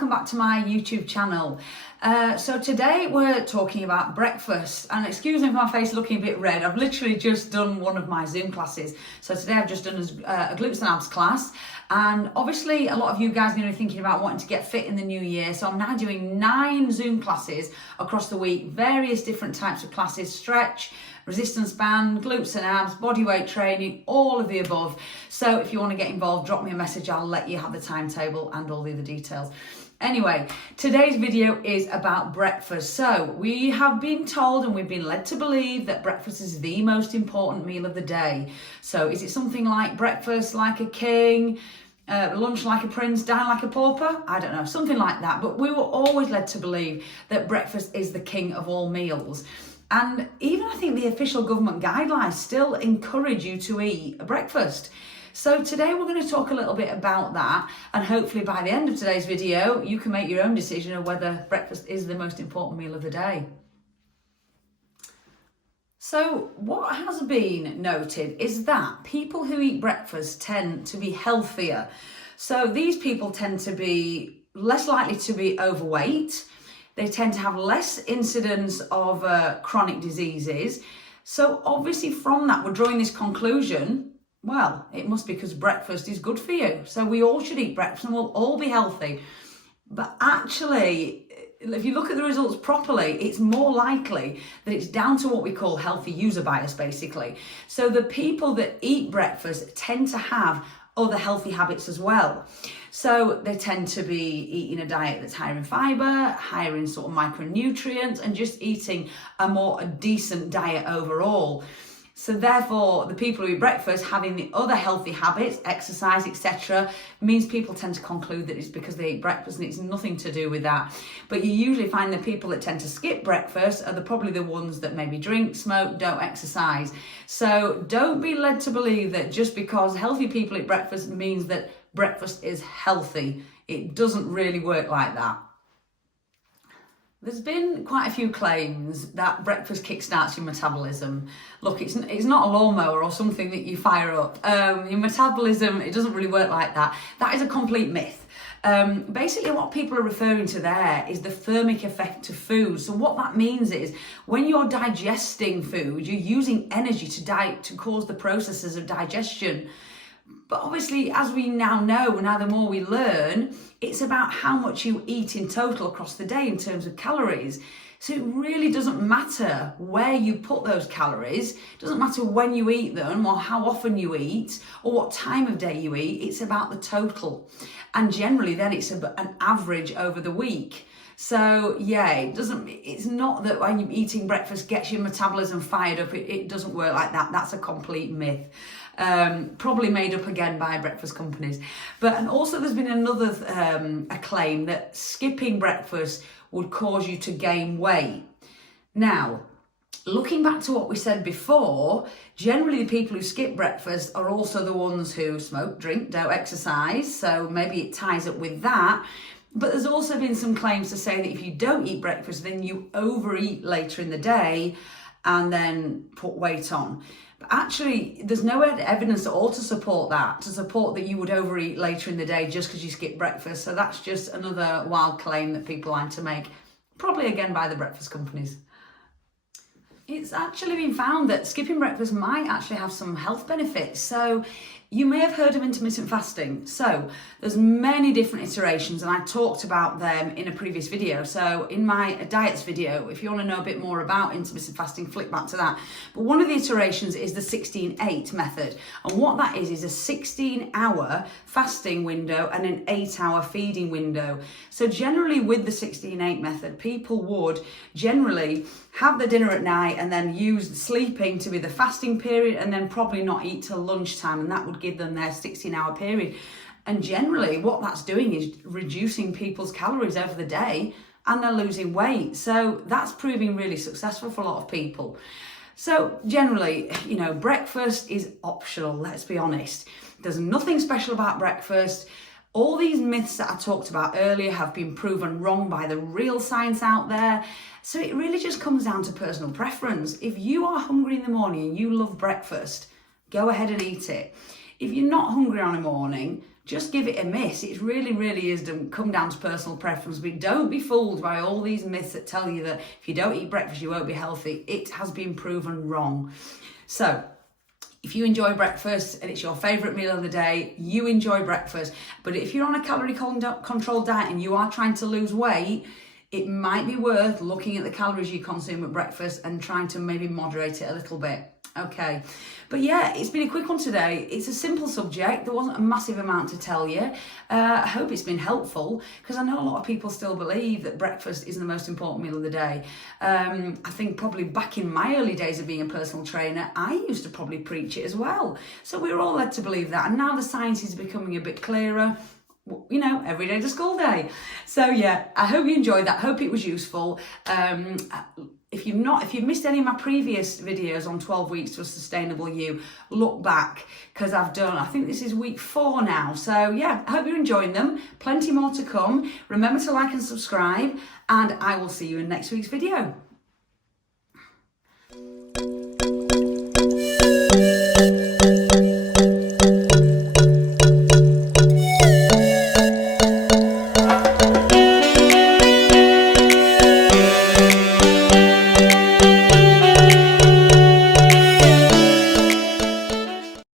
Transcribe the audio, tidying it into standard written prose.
welcome back to my YouTube channel. So today we're talking about breakfast, and excuse me for my face looking a bit red. I've literally just done one of my Zoom classes. So today I've just done a glutes and abs class, and obviously a lot of you guys are going to be thinking about wanting to get fit in the new year. So I'm now doing 9 Zoom classes across the week, various different types of classes: stretch, resistance band, glutes and abs, body weight training, all of the above. So if you want to get involved, drop me a message. I'll let you have the timetable and all the other details. Anyway, today's video is about breakfast. So we have been told and we've been led to believe that breakfast is the most important meal of the day. So is it something like breakfast like a king, lunch like a prince, dine like a pauper? I don't know, something like that. But we were always led to believe that breakfast is the king of all meals. And even I think the official government guidelines still encourage you to eat a breakfast. So today we're going to talk a little bit about that, and hopefully by the end of today's video you can make your own decision of whether breakfast is the most important meal of the day. So what has been noted is that people who eat breakfast tend to be healthier. So these people tend to be less likely to be overweight. They tend to have less incidence of chronic diseases. So obviously from that, we're drawing this conclusion, well, it must be because breakfast is good for you. So we all should eat breakfast and we'll all be healthy. But actually, if you look at the results properly, it's more likely that it's down to what we call healthy user bias, basically. So the people that eat breakfast tend to have other healthy habits as well. So they tend to be eating a diet that's higher in fibre, higher in sort of micronutrients, and just eating a decent diet overall. So therefore, the people who eat breakfast having the other healthy habits, exercise, etc., means people tend to conclude that it's because they eat breakfast, and it's nothing to do with that. But you usually find the people that tend to skip breakfast are probably the ones that maybe drink, smoke, don't exercise. So don't be led to believe that just because healthy people eat breakfast means that breakfast is healthy. It doesn't really work like that. There's been quite a few claims that breakfast kickstarts your metabolism. Look, it's not a lawnmower or something that you fire up. Your metabolism, it doesn't really work like that. That is a complete myth. Basically what people are referring to there is the thermic effect of food. So what that means is when you're digesting food, you're using energy to cause the processes of digestion. But obviously, as we now know, the more we learn, it's about how much you eat in total across the day in terms of calories. So it really doesn't matter where you put those calories. It doesn't matter when you eat them or how often you eat or what time of day you eat. It's about the total. And generally then it's an average over the week. So yeah, it's not that when you're eating breakfast gets your metabolism fired up. It doesn't work like that. That's a complete myth. Probably made up again by breakfast companies. And also there's been another a claim that skipping breakfast would cause you to gain weight. Now, looking back to what we said before, generally the people who skip breakfast are also the ones who smoke, drink, don't exercise. So maybe it ties up with that. But there's also been some claims to say that if you don't eat breakfast, then you overeat later in the day and then put weight on. But actually, there's no evidence at all to support that you would overeat later in the day just because you skip breakfast. So that's just another wild claim that people like to make, probably again by the breakfast companies. It's actually been found that skipping breakfast might actually have some health benefits. So you may have heard of intermittent fasting. So there's many different iterations, and I talked about them in a previous video. So in my diets video, if you want to know a bit more about intermittent fasting, flick back to that. But one of the iterations is the 16-8 method. And what that is a 16-hour fasting window and an 8-hour feeding window. So generally with the 16-8 method, people would generally have their dinner at night and then use sleeping to be the fasting period, and then probably not eat till lunchtime, and that would give them their 16-hour period. And generally what that's doing is reducing people's calories over the day, and they're losing weight. So that's proving really successful for a lot of people. So generally, breakfast is optional, let's be honest. There's nothing special about breakfast. All these myths that I talked about earlier have been proven wrong by the real science out there. So it really just comes down to personal preference. If you are hungry in the morning and you love breakfast, go ahead and eat it. If you're not hungry on a morning, just give it a miss. It really, really is come down to personal preference. But don't be fooled by all these myths that tell you that if you don't eat breakfast, you won't be healthy. It has been proven wrong. So if you enjoy breakfast and it's your favourite meal of the day, you enjoy breakfast. But if you're on a calorie controlled diet and you are trying to lose weight, it might be worth looking at the calories you consume at breakfast and trying to maybe moderate it a little bit. Okay, but yeah, it's been a quick one today. It's a simple subject. There wasn't a massive amount to tell you. I hope it's been helpful, because I know a lot of people still believe that breakfast is the most important meal of the day. I think probably back in my early days of being a personal trainer, I used to probably preach it as well. So we were all led to believe that, and now the science is becoming a bit clearer. You know, every day to school day. So yeah, I hope you enjoyed that. Hope it was useful. If you've missed any of my previous videos on 12 weeks to a sustainable you, look back, because I think this is week 4 now. So yeah, I hope you're enjoying them. Plenty more to come. Remember to like and subscribe, and I will see you in next week's video.